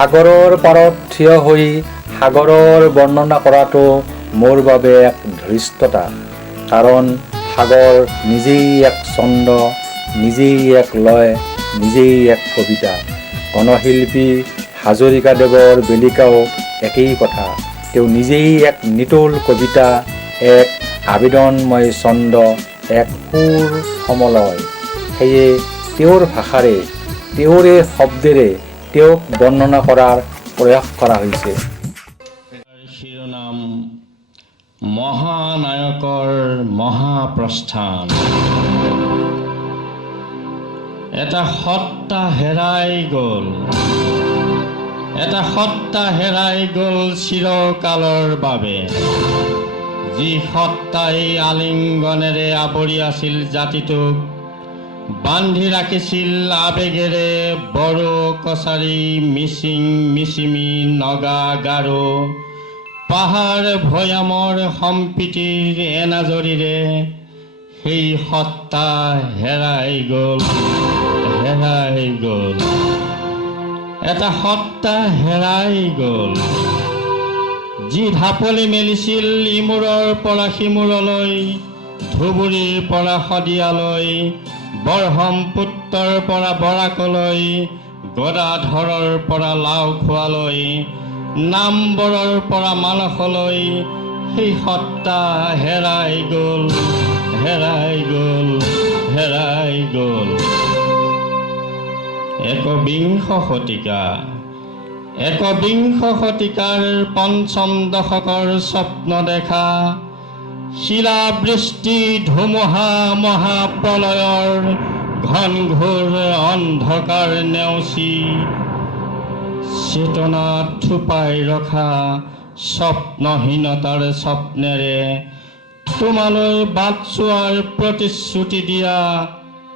সাগৰৰ পাৰত থিয় হৈ সাগৰৰ বৰ্ণনা কৰাটো মোৰ বাবে এক ধৃষ্টতা, কাৰণ সাগৰ নিজেই এক ছন্দ, নিজেই এক লয়, নিজেই এক কবিতা। গণশিল্পী হাজৰিকাদেৱৰ বেলিকাও একেই কথা। তেওঁ নিজেই এক নিটোল কবিতা, এক আবেদনময় ছন্দ, এক সুৰ সমলয়। সেয়ে তেওঁৰ ভাষাৰে, তেওঁৰে শব্দেৰে তেওঁক বৰ্ণনা কৰাৰ প্ৰয়াস কৰা হৈছে। শিৰোনাম মহানায়কৰ মহাপ্ৰস্থান। এটা সত্তা হেৰাই গ'ল, এটা সত্তা হেৰাই গ'ল চিৰকালৰ বাবে, যি সত্তাই আলিংগনেৰে আৱৰি আছিল জাতিটোক, বান্ধি ৰাখিছিল আবেগেৰে বড়ো, কছাৰী, মিচিং, মিচিমি, নগা, গাৰো, পাহাৰ ভৈয়ামৰ সম্প্ৰীতিৰ এনাজৰীৰে। সেই সত্তা হেৰাই গ'ল, হেৰাই গ'ল, এটা সত্তা হেৰাই গ'ল, যি ঢাপলি মেলিছিল ইমূৰৰ পৰা সিমূৰলৈ, ধুবুৰীৰ পৰা শদিয়ালৈ, বৰহমপুত্ৰৰ পৰা বৰাকলৈ, গদাধৰৰ পৰা লাওখোৱালৈ, নামবৰৰ পৰা মানসলৈ। সেই সত্তা হেৰাই গ'ল, হেৰাই গ'ল, হেৰাই গ'ল। একবিংশ শতিকাৰ পঞ্চম দশকৰ স্বপ্ন দেখা, শিলাবৃষ্টি, ধুমুহা, মহাপ্ৰলয়ৰ ঘনঘোৰ অন্ধকাৰ নেওচি, চেতনা থোপাই ৰখা স্বপ্নহীনতাৰ স্বপ্নেৰে তোমালৈ বাট চোৱাৰ প্ৰতিশ্ৰুতি দিয়া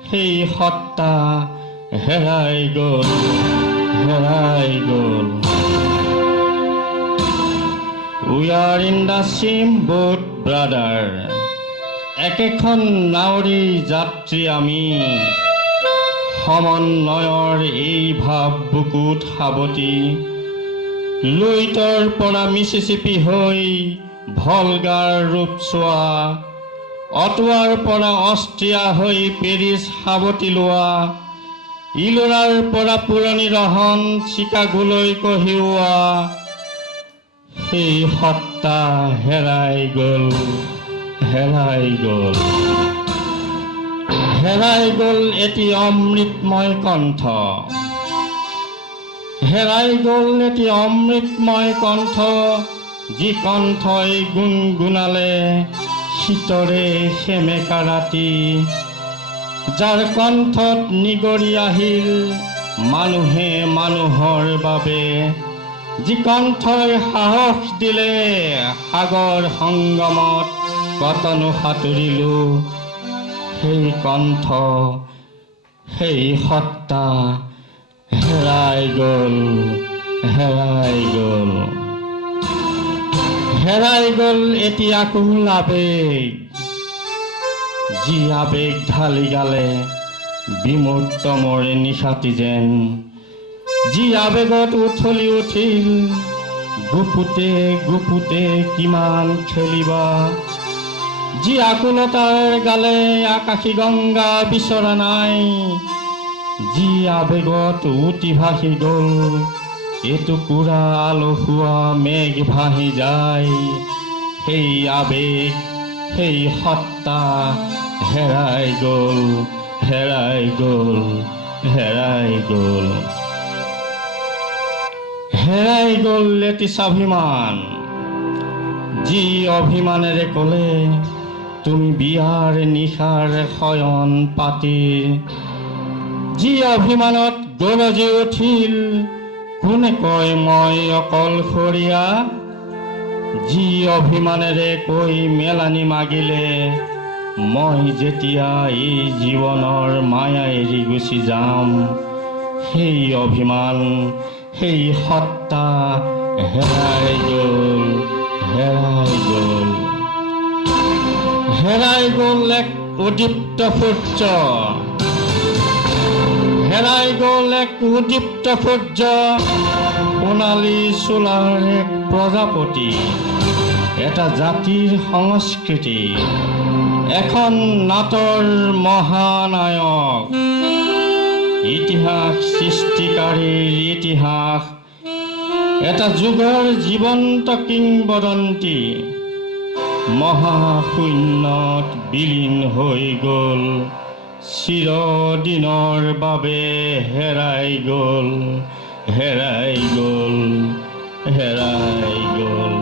সেই সত্তা হেৰাই গ'ল, হেৰাই গ'ল। We are in the same boat, brother. একেখন নাৱৰী যাত্ৰী আমি, সমন্বয়ৰ এই ভাৱ বুকুত সাৱটি, লুইতৰ পৰা মিছিছিপি হৈ ভলগাৰ ৰূপ চোৱা, অটোৱাৰ পৰা অষ্ট্ৰিয়া হৈ পেৰিছ সাৱটি লোৱা, ইলোৰাৰ পৰা পুৰণি ৰহন চিকাগোলৈ কঢ়িওৱা। সেই সত্তা হেৰাই গ'ল, হেৰাই গ'ল, হেৰাই গ'ল এটি অমৃতময় কণ্ঠ, হেৰাই গ'ল এটি অমৃতময় কণ্ঠ, যি কণ্ঠই গুণগুণালে শীতৰে সেমেকা ৰাতি, যাৰ কণ্ঠত নিগৰি আহিল মানুহে মানুহৰ বাবে, যি কণ্ঠই সাহস দিলে সাগৰ সংগমত কতনো সাঁতুৰিলো। সেই কণ্ঠ, সেই সত্তা হেৰাই গ'ল, হেৰাই গ'ল, হেৰাই গ'ল এটি আকুল আবেগ, যি আবেগ ঢালি গালে বিমূৰ্ত মোৰ নিশাতি যেন, যি আবেগত উঠলি উঠিল গুপুতে গুপুতে কিমান খেলিবা, যি আকুলতাৰ গালে আকাশী গংগা বিচৰা নাই, যি আবেগত উটি ভাসি গ'ল এটুকুৰা আলসুৱা মেঘ ভাহি যায়। সেই আবেগ, সেই সত্তা হেৰাই গ'ল, হেৰাই গ'ল, হেৰাই গ'ল, হেৰাই গ'ল এটি স্বাভিমান, যি অভিমানেৰে ক'লে তুমি বিয়াৰ নিশাৰ শয়ন পাতিৰ, যি অভিমানত গৰজি উঠিল কোনে কয় মই অকলশৰীয়া, যি অভিমানেৰে কৈ মেলানি মাগিলে মই যেতিয়া এই জীৱনৰ মায়া এৰি গুচি যাম। সেই অভিমান, সেই সত্তা হেৰাই গ'ল, হেৰাই গ'ল, হেৰাই গ'ল এক উদ্দীপ্ত সূৰ্য, হেৰাই গ'ল এক উদ্দীপ্ত সূৰ্য, সোণালী চোলাৰ এক প্ৰজাপতি, এটা জাতিৰ সংস্কৃতি, এখন নাটৰ মহানায়ক, ইতিহাস সৃষ্টিকাৰীৰ ইতিহাস, এটা যুগৰ জীৱন্ত কিংবদন্তি মহাশূন্যত বিলীন হৈ গ'ল, চিৰদিনৰ বাবে হেৰাই গ'ল, হেৰাই গ'ল, হেৰাই গ'ল।